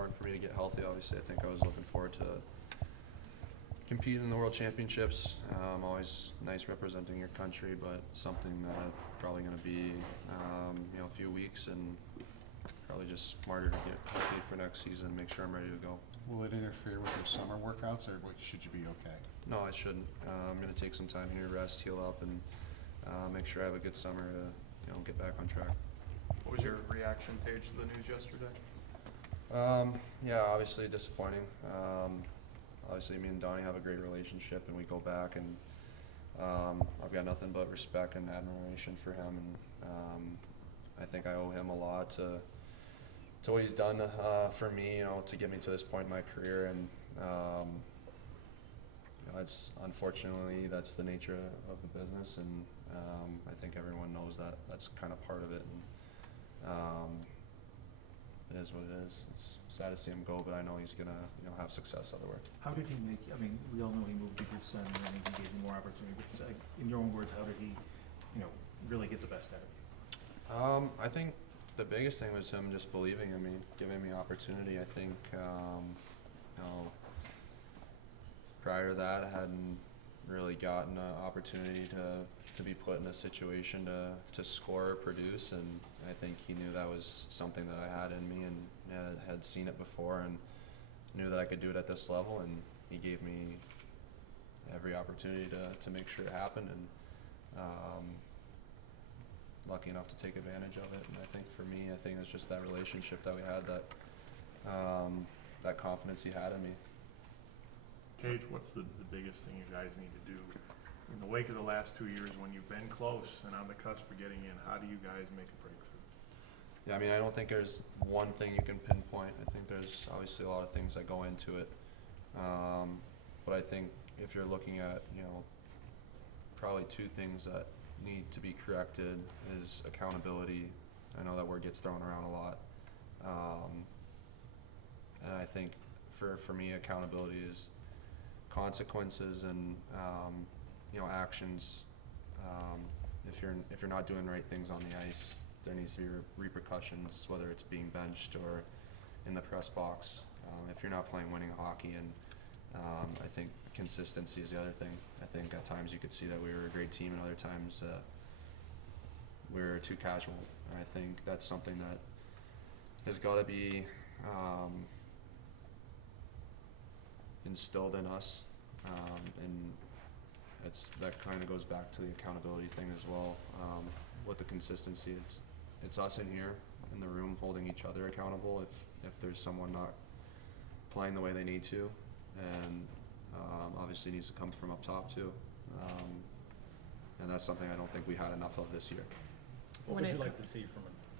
important for me to get healthy. Obviously, I think I was looking forward to competing in the World Championships. Always nice representing your country, but something that probably going to be, a few weeks, and probably just smarter to get healthy for next season, make sure I'm ready to go. Will it interfere with your summer workouts, or should you be okay? No, I shouldn't. I'm going to take some time here to rest, heal up, and make sure I have a good summer to, get back on track. What was your reaction, Tage, to the news yesterday? Yeah, obviously disappointing. Obviously, me and Donnie have a great relationship, and we go back, and I've got nothing but respect and admiration for him, and I think I owe him a lot to what he's done for me, to get me to this point in my career, and it's unfortunately that's the nature of the business, and I think everyone knows that that's kind of part of it, and it is what it is. It's sad to see him go, but I know he's gonna have success otherwise. How did he make? I mean, we all know he moved to his son, and then he gave him more opportunity. But in your own words, how did he, really get the best out of you? I think the biggest thing was him just believing in me, giving me opportunity. I think, prior to that, I hadn't really gotten an opportunity to be put in a situation to score or produce, and I think he knew that was something that I had in me, and had seen it before, and knew that I could do it at this level, and he gave me every opportunity to make sure it happened, and lucky enough to take advantage of it. And I think for me, it was just that relationship that we had, that confidence he had in me. Tage, what's the biggest thing you guys need to do in the wake of the last 2 years when you've been close and on the cusp of getting in? How do you guys make a breakthrough? Yeah, I don't think there's one thing you can pinpoint. I think there's obviously a lot of things that go into it. But I think if you're looking at, probably two things that need to be corrected is accountability. I know that word gets thrown around a lot. And I think for me, accountability is consequences and actions. If you're not doing the right things on the ice, there needs to be repercussions, whether it's being benched or in the press box. If you're not playing winning hockey, and I think consistency is the other thing. I think at times you could see that we were a great team, and other times we were too casual. And I think that's something that has got to be instilled in us, and that kind of goes back to the accountability thing as well. With the consistency, it's us in here in the room holding each other accountable if there's someone not playing the way they need to, and obviously needs to come from up top too, and that's something I don't think we had enough of this year. What would you like to see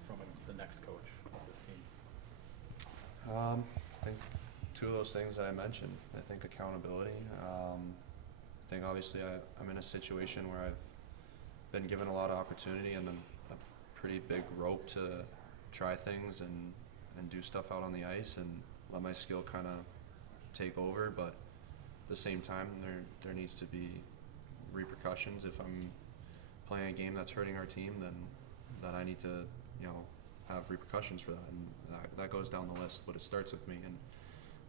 from the next coach of this team? I think two of those things that I mentioned. I think accountability. I think obviously I'm in a situation where I've been given a lot of opportunity and a pretty big rope to try things and do stuff out on the ice and let my skill kind of take over, but at the same time there needs to be repercussions. If I'm playing a game that's hurting our team, then I need to have repercussions for that, and that goes down the list, but it starts with me. And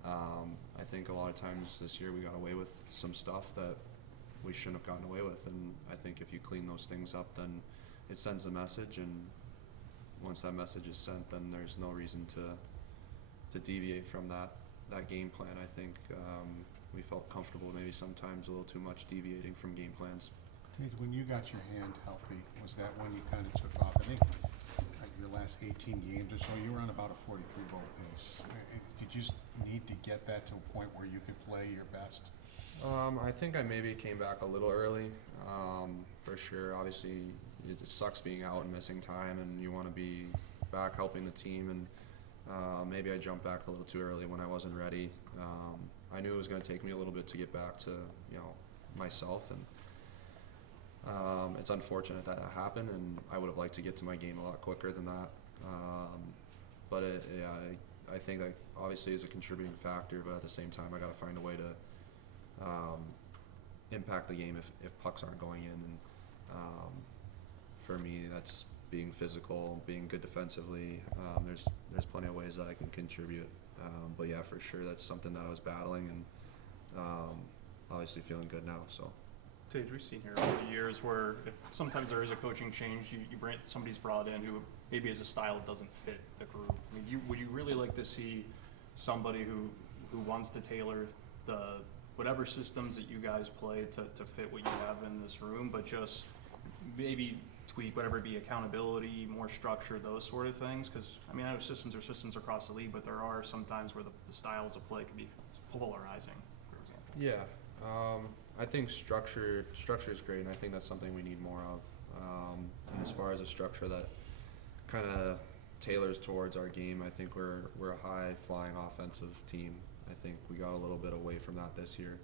I think a lot of times this year we got away with some stuff that we shouldn't have gotten away with, and I think if you clean those things up, then it sends a message, and once that message is sent, then there's no reason to deviate from that game plan. I think we felt comfortable maybe sometimes a little too much deviating from game plans. Tage, when you got your hand healthy, was that when you kind of took off? I think your last 18 games or so, you were on about a 43 goal pace. Did you just need to get that to a point where you could play your best? I think I maybe came back a little early, for sure. Obviously, it just sucks being out and missing time, and you want to be back helping the team, and maybe I jumped back a little too early when I wasn't ready. I knew it was going to take me a little bit to get back to myself, and it's unfortunate that happened, and I would have liked to get to my game a lot quicker than that. But I think that obviously is a contributing factor, but at the same time I got to find a way to impact the game if pucks aren't going in, and for me that's being physical, being good defensively. There's plenty of ways that I can contribute. But yeah, for sure, that's something that I was battling, and obviously feeling good now. So. Tage, we've seen here over the years where if sometimes there is a coaching change, somebody's brought in who maybe has a style that doesn't fit the group. I mean, would you really like to see somebody who wants to tailor the whatever systems that you guys play to fit what you have in this room, but just maybe tweak whatever it be, accountability, more structure, those sort of things? Because I mean, I know systems are systems across the league, but there are some times where the styles of play can be polarizing, for example. Yeah, I think structure is great, and I think that's something we need more of. And as far as a structure that kind of tailors towards our game, I think we're a high flying offensive team. I think we got a little bit away from that this year.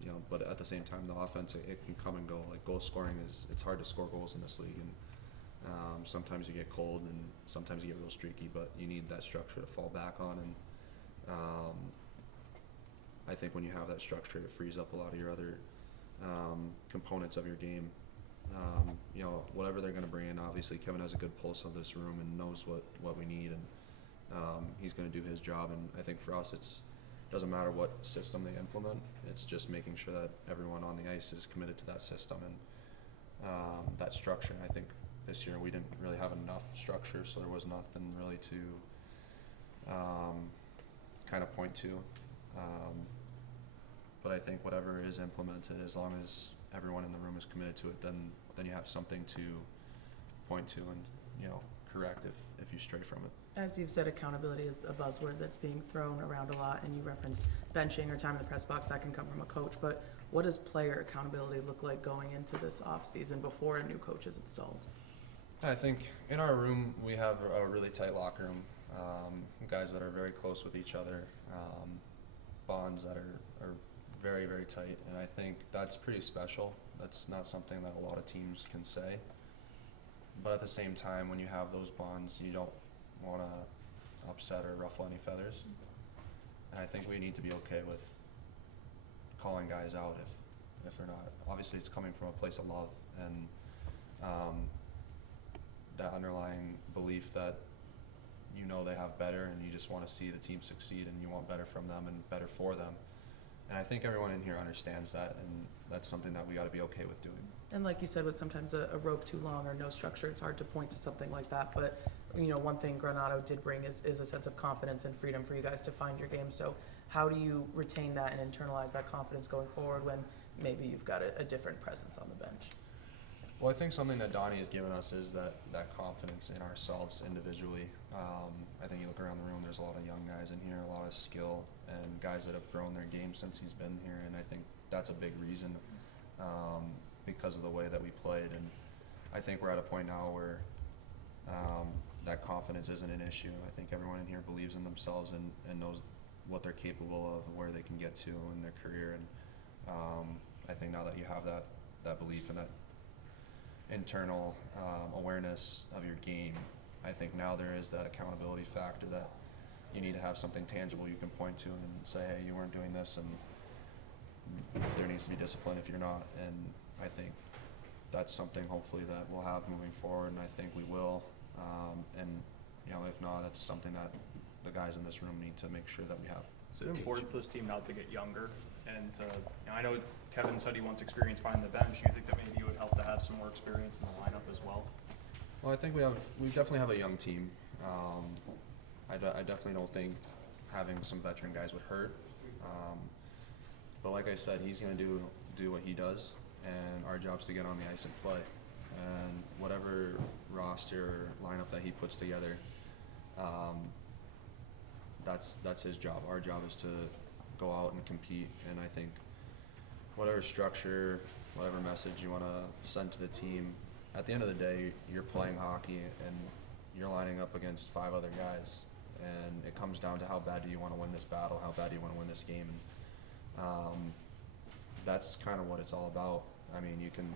You know, but at the same time, the offense, it can come and go. Like, goal scoring it's hard to score goals in this league, and sometimes you get cold and sometimes you get real streaky, but you need that structure to fall back on. And I think when you have that structure, it frees up a lot of your other components of your game. You know, whatever they're going to bring in, obviously Kevin has a good pulse of this room and knows what we need, and he's going to do his job. And I think for us, it doesn't matter what system they implement. It's just making sure that everyone on the ice is committed to that system and that structure. And I think this year we didn't really have enough structure, so there was nothing really to kind of point to. But I think whatever is implemented, as long as everyone in the room is committed to it, then you have something to point to and, you know, correct if you stray from it. As you've said, accountability is a buzzword that's being thrown around a lot, and you referenced benching or time in the press box. That can come from a coach, but what does player accountability look like going into this off season before a new coach is installed? I think in our room we have a really tight locker room, guys that are very close with each other, bonds that are very, very tight, and I think that's pretty special. That's not something that a lot of teams can say. But at the same time, when you have those bonds, you don't want to upset or ruffle any feathers. And I think we need to be okay with calling guys out if they're not. Obviously, it's coming from a place of love and that underlying belief that you know they have better, and you just want to see the team succeed, and you want better from them and better for them. And I think everyone in here understands that, and that's something that we got to be okay with doing. And like you said, with sometimes a rope too long or no structure, it's hard to point to something like that. But, you know, one thing Granato did bring is a sense of confidence and freedom for you guys to find your game. So how do you retain that and internalize that confidence going forward when maybe you've got a different presence on the bench? Well, I think something that Donnie has given us is that confidence in ourselves individually. I think you look around the room, there's a lot of young guys in here, a lot of skill, and guys that have grown their game since he's been here, and I think that's a big reason because of the way that we played. And I think we're at a point now where that confidence isn't an issue. I think everyone in here believes in themselves and knows what they're capable of, where they can get to in their career. And I think now that you have that belief and that internal awareness of your game, I think now there is that accountability factor that you need to have something tangible you can point to and say, hey, you weren't doing this, and there needs to be discipline if you're not. And I think that's something hopefully that we'll have moving forward, and I think we will. And you know, if not, that's something that the guys in this room need to make sure that we have. Is it important for this team now to get younger? And you know, I know Kevin said he wants experience behind the bench. Do you think that maybe it would help to have some more experience in the lineup as well? Well, I think we definitely have a young team. I definitely don't think having some veteran guys would hurt. But like I said, he's going to do what he does, and our job's to get on the ice and play. And whatever roster or lineup that he puts together, that's his job. Our job is to go out and compete. And I think whatever structure, whatever message you want to send to the team, at the end of the day, you're playing hockey and you're lining up against 5 other guys. And it comes down to how bad do you want to win this battle, how bad do you want to win this game. And that's kind of what it's all about. I mean, you can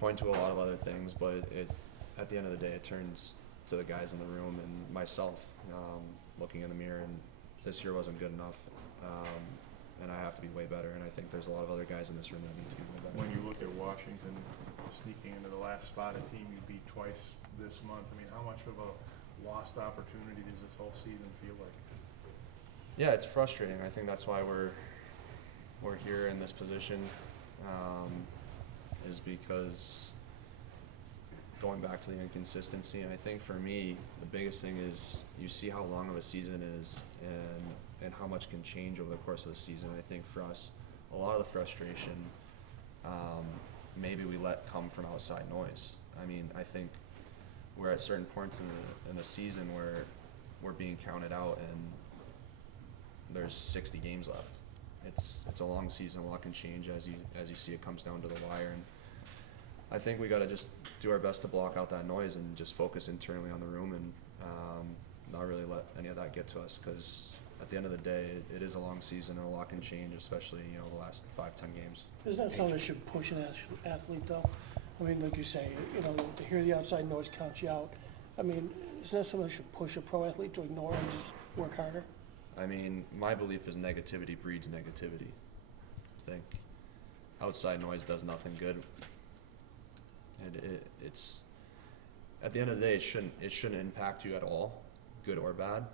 point to a lot of other things, but at the end of the day, it turns to the guys in the room and myself looking in the mirror, and this year wasn't good enough, and I have to be way better, and I think there's a lot of other guys in this room that need to be way better. When you look at Washington sneaking into the last spot, a team you beat twice this month. I mean, how much of a lost opportunity does this whole season feel like? Yeah, it's frustrating. I think that's why we're here in this position, is because going back to the inconsistency. And I think for me, the biggest thing is you see how long of a season is and how much can change over the course of the season. I think for us, a lot of the frustration maybe we let come from outside noise. I mean, I think we're at certain points in the season where we're being counted out and there's 60 games left. It's a long season. A lot can change as you see it comes down to the wire. And I think we got to just do our best to block out that noise and just focus internally on the room and not really let any of that get to us, because at the end of the day, it is a long season and a lot can change, especially the last 5-10 games. Is that something that should push an athlete, though? I mean, like you say, to hear the outside noise count you out. I mean, is that something that should push a pro athlete to ignore and just work harder? I mean, my belief is negativity breeds negativity. I think outside noise does nothing good. And it's at the end of the day, it shouldn't impact you at all, good or bad.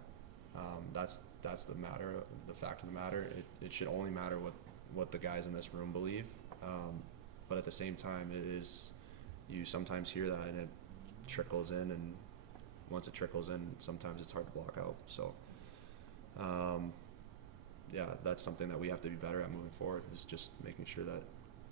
That's the fact of the matter. It should only matter what the guys in this room believe. But at the same time, you sometimes hear that and it trickles in, and once it trickles in, sometimes it's hard to block out. So, yeah, that's something that we have to be better at moving forward, is just making sure that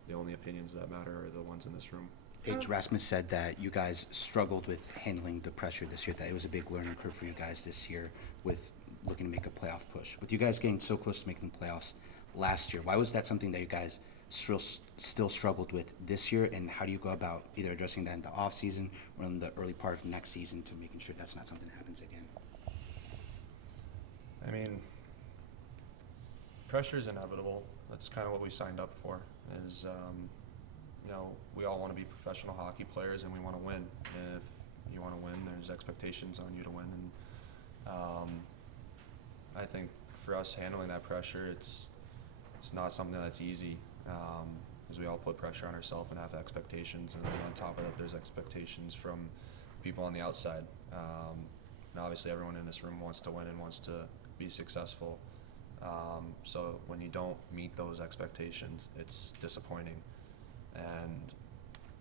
the only opinions that matter are the ones in this room. Tage Rasmus said that you guys struggled with handling the pressure this year, that it was a big learning curve for you guys this year with looking to make a playoff push. With you guys getting so close to making the playoffs last year, why was that something that you guys still struggled with this year, and how do you go about either addressing that in the off season or in the early part of next season to making sure that's not something that happens again? I mean, pressure is inevitable. That's kind of what we signed up for, is, we all want to be professional hockey players and we want to win. And if you want to win, there's expectations on you to win. And I think for us handling that pressure, it's not something that's easy, because we all put pressure on ourselves and have expectations. And then on top of that, there's expectations from people on the outside. And obviously everyone in this room wants to win and wants to be successful. So when you don't meet those expectations, it's disappointing. And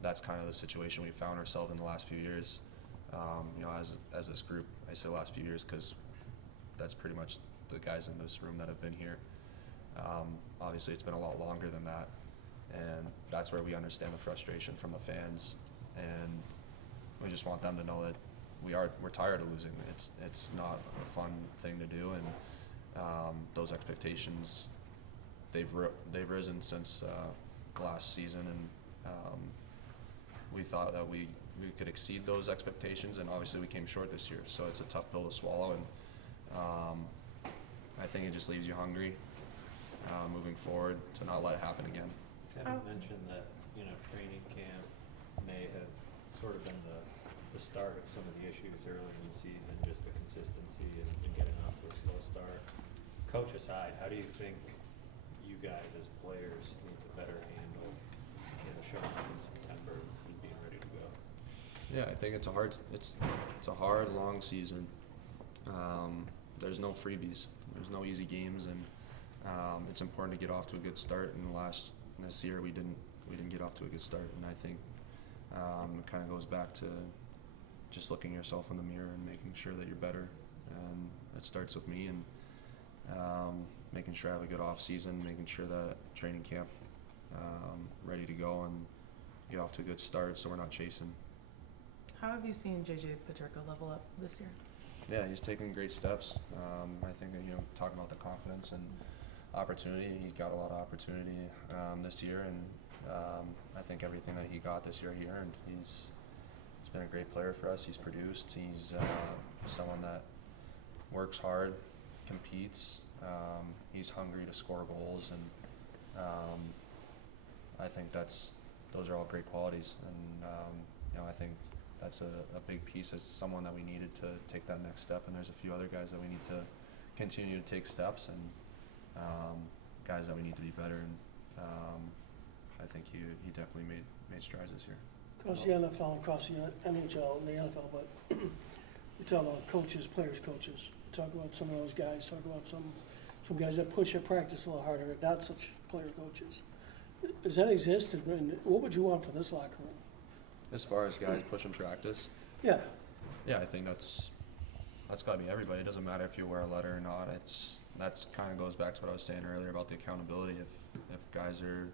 that's kind of the situation we found ourselves in the last few years. As this group, I say last few years because that's pretty much the guys in this room that have been here. Obviously it's been a lot longer than that, and that's where we understand the frustration from the fans, and we just want them to know that we're tired of losing. It's not a fun thing to do, and those expectations, they've risen since last season, and we thought that we could exceed those expectations, and obviously we came short this year, so it's a tough pill to swallow. And I think it just leaves you hungry moving forward to not let it happen again. Kevin mentioned that, training camp may have sort of been the start of some of the issues early in the season, just the consistency and getting off to a slow start. Coach aside, how do you think you guys as players need to better handle, showing up in September and being ready to go? Yeah, I think it's a hard, long season. There's no freebies. There's no easy games, and it's important to get off to a good start. And this year we didn't get off to a good start, and I think it kind of goes back to just looking yourself in the mirror and making sure that you're better. And it starts with me, and making sure I have a good off season, making sure that training camp ready to go and get off to a good start, so we're not chasing. How have you seen JJ Peterka level up this year? Yeah, he's taking great steps. I think that, talking about the confidence and opportunity, he's got a lot of opportunity this year, and I think everything that he got this year he earned. He's been a great player for us. He's produced. He's someone that works hard, competes. He's hungry to score goals, and I think those are all great qualities. And I think that's a big piece as someone that we needed to take that next step. And there's a few other guys that we need to continue to take steps, and guys that we need to be better. And I think he definitely made strides this year. Across the NFL, across the NHL and the NFL, but we talk about coaches, players' coaches. Talk about some of those guys, talk about some guys that push their practice a little harder, not such player coaches. Does that exist, and what would you want for this locker room? As far as guys pushing practice, Yeah, yeah, I think that's gotta be everybody. It doesn't matter if you wear a letter or not. That's kind of goes back to what I was saying earlier about the accountability. If guys are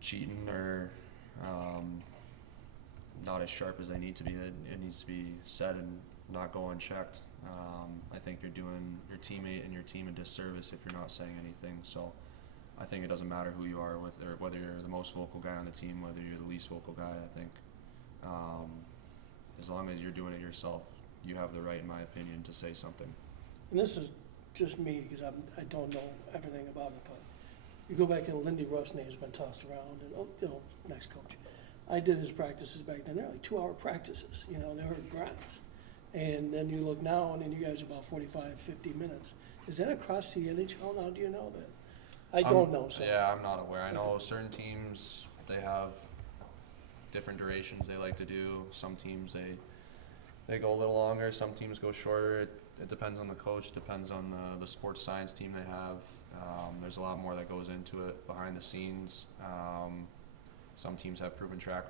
cheating or not as sharp as they need to be, it needs to be said and not go unchecked. I think you're doing your teammate and your team a disservice if you're not saying anything. So I think it doesn't matter who you are with, or whether you're the most vocal guy on the team, whether you're the least vocal guy. I think as long as you're doing it yourself, you have the right, in my opinion, to say something. and this is just me, because I don't know everything about it, but you go back and Lindy Ruff's name's been tossed around, and, next coach. I did his practices back then, they're like 2-hour practices, they were grinds. And then you look now, and then you guys are about 45, 50 minutes. Is that across the NHL now, do you know that? I don't know, so. Yeah, I'm not aware. I know certain teams, they have different durations they like to do. Some teams, they go a little longer. Some teams go shorter. It depends on the coach, depends on the sports science team they have. There's a lot more that goes into it behind the scenes. Some teams have proven track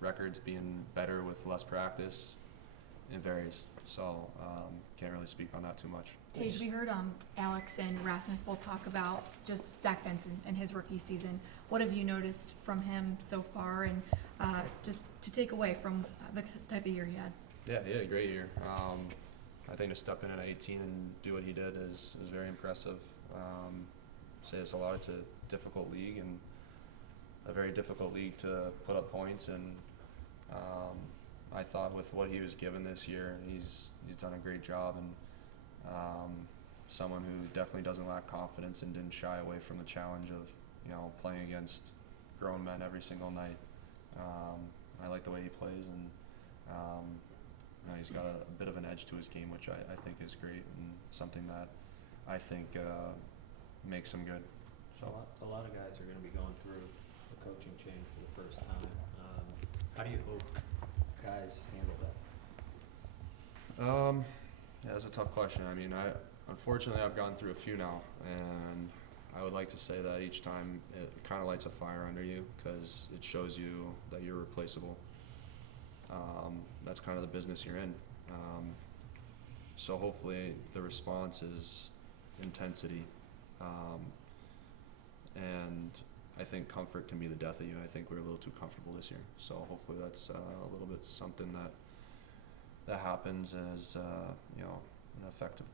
records being better with less practice. It varies, so can't really speak on that too much. Tage, we heard Alex and Rasmus both talk about just Zach Benson and his rookie season. What have you noticed from him so far, and just to take away from the type of year he had? Yeah, he had a great year. I think to step in at 18 and do what he did is very impressive. Says a lot. It's a difficult league, and a very difficult league to put up points, and I thought with what he was given this year, he's done a great job, and someone who definitely doesn't lack confidence and didn't shy away from the challenge of playing against grown men every single night. I like the way he plays, and he's got a bit of an edge to his game, which I think is great, and something that I think makes him good. So a lot of guys are going to be going through a coaching change for the first time. How do you hope guys handle that? Yeah, that's a tough question. I mean, unfortunately I've gone through a few now, and I would like to say that each time it kind of lights a fire under you, because it shows you that you're replaceable. That's kind of the business you're in. So hopefully the response is intensity, and I think comfort can be the death of you. I think we were a little too comfortable this year, so hopefully that's a little bit something that happens as an effect of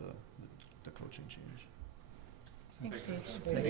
the coaching change. Thanks, Tage. Thank you.